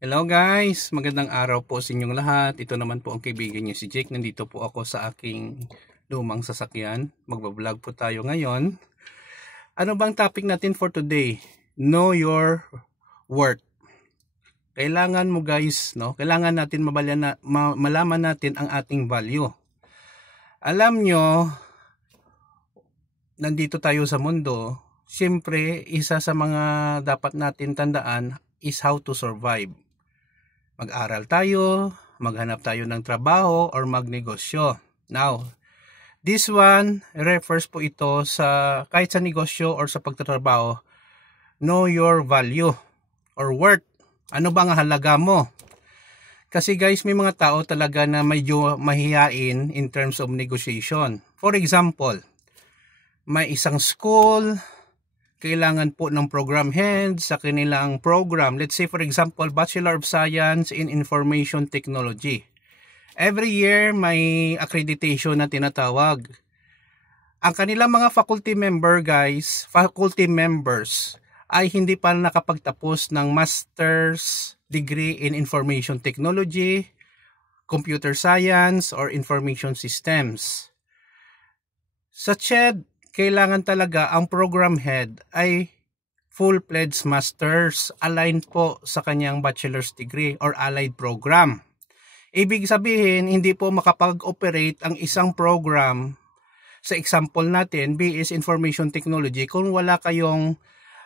Hello guys, magandang araw po sa inyong lahat. Ito naman po ang kaibigan niyo si Jake. Nandito po ako sa aking lumang sasakyan. Magbablog po tayo ngayon. Ano bang topic natin for today? Know your worth. Kailangan mo guys, no? Kailangan natin malaman natin ang ating value. Alam nyo, nandito tayo sa mundo. Siyempre, isa sa mga dapat natin tandaan is how to survive. Mag-aral tayo, maghanap tayo ng trabaho or magnegosyo. Now, this one refers po ito sa kahit sa negosyo or sa pagtatrabaho. Know your value or worth. Ano bang halaga mo? Kasi guys, may mga tao talaga na medyo mahihain in terms of negotiation. For example, may isang school, kailangan po ng program head sa kanilang program. Let's say for example, Bachelor of Science in Information Technology. Every year may accreditation na tinatawag. Ang kanilang mga faculty members ay hindi pa nakapagtapos ng master's degree in Information Technology, Computer Science, or Information Systems. Sa CHED, kailangan talaga ang program head ay full-fledged masters aligned po sa kanyang bachelor's degree or allied program. Ibig sabihin, hindi po makapag-operate ang isang program sa example natin, BS Information Technology, kung wala kayong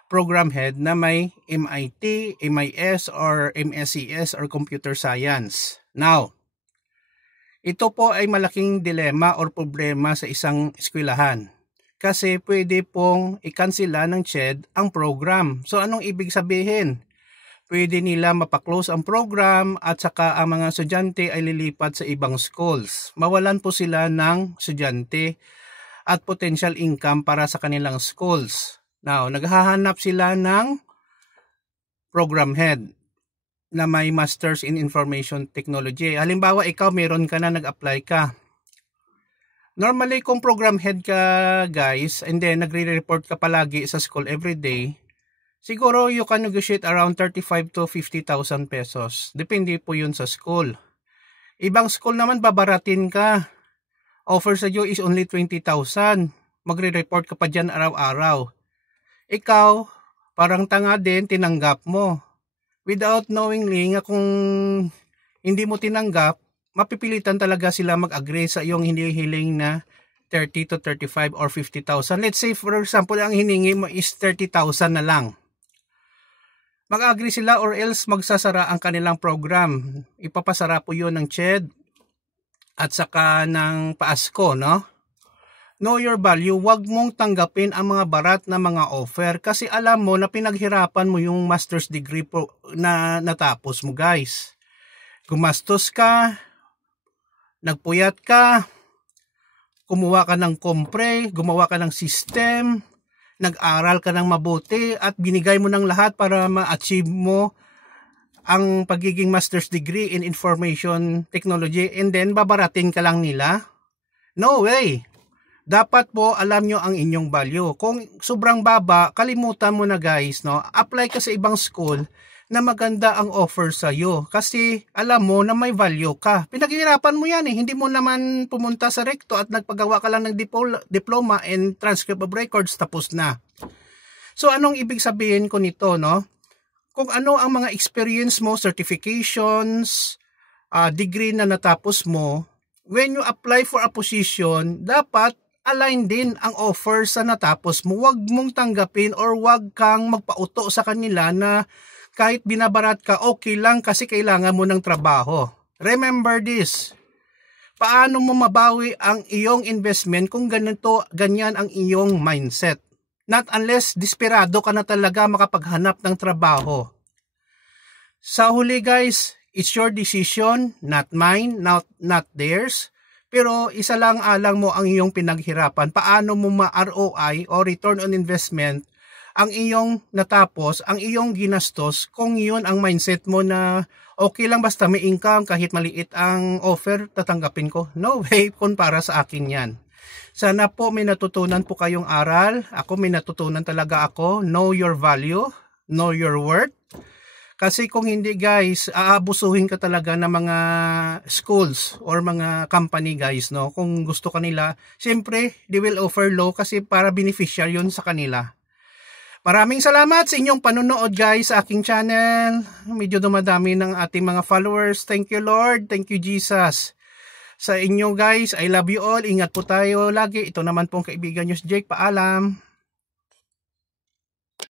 program head na may MIT, MIS, or MSCS or Computer Science. Now, ito po ay malaking dilema or problema sa isang eskwelahan. Kasi pwede pong i-cancela ng CHED ang program. So anong ibig sabihin? Pwede nila mapaklose ang program at saka ang mga estudyante ay lilipat sa ibang schools. Mawalan po sila ng estudyante at potential income para sa kanilang schools. Now, naghahanap sila ng program head na may Masters in Information Technology. Halimbawa, ikaw meron ka na, nag-apply ka. Normally, kung program head ka guys, and then nagre-report ka palagi sa school every day, siguro you can negotiate around 35 to 50,000 pesos. Depende po yun sa school. Ibang school naman babaratin ka. Offer sa iyo is only 20,000. Magre-report ka pa dyan araw-araw. Ikaw, parang tanga din, tinanggap mo. Without knowingly nga kung hindi mo tinanggap, mapipilitan talaga sila mag-agree sa iyong hinihiling na 30 to 35 or 50,000. Let's say for example, ang hiningi mo is 30,000 na lang. Mag-agree sila or else magsasara ang kanilang program. Ipapasara po yun ng CHED at saka ng PASCO, no? Know your value, wag mong tanggapin ang mga barat na mga offer kasi alam mo na pinaghirapan mo yung master's degree po na natapos mo guys. Gumastos ka, nagpuyat ka, kumuha ka ng kompre, gumawa ka ng system, nag-aral ka ng mabuti at binigay mo ng lahat para ma-achieve mo ang pagiging master's degree in information technology and then babaratin ka lang nila? No way! Dapat po alam nyo ang inyong value. Kung sobrang baba, kalimutan mo na guys, no? Apply ka sa ibang school na maganda ang offer sa iyo kasi alam mo na may value ka. Pinaghihirapan mo yan eh. Hindi mo naman pumunta sa recto at nagpagawa ka lang ng diploma and transcript of records tapos na. So anong ibig sabihin ko nito, no? Kung ano ang mga experience mo, certifications, degree na natapos mo, when you apply for a position, dapat align din ang offer sa natapos mo. Huwag mong tanggapin or huwag kang magpauto sa kanila na kahit binabarat ka, okay lang kasi kailangan mo ng trabaho. Remember this. Paano mo mabawi ang iyong investment kung ganyan ang iyong mindset? Not unless desperado ka na talaga makapaghanap ng trabaho. Sa huli guys, it's your decision, not mine, not theirs. Pero isa lang alang mo ang iyong pinaghirapan. Paano mo ma-ROI o return on investment ang iyong natapos, ang iyong ginastos kung yun ang mindset mo na okay lang basta may income kahit maliit ang offer, tatanggapin ko. No way kung para sa akin yan. Sana po may natutunan po kayong aral. Ako may natutunan talaga ako. Know your value, know your worth. Kasi kung hindi guys, aabusuhin ka talaga ng mga schools or mga company guys, no? Kung gusto kanila, siyempre, they will offer low kasi para beneficial yun sa kanila. Maraming salamat sa inyong panonood guys sa aking channel. Medyo dumadami ng ating mga followers. Thank you Lord, thank you Jesus. Sa inyo guys, I love you all. Ingat po tayo lagi. Ito naman pong kaibigan nyo si Jake. Paalam.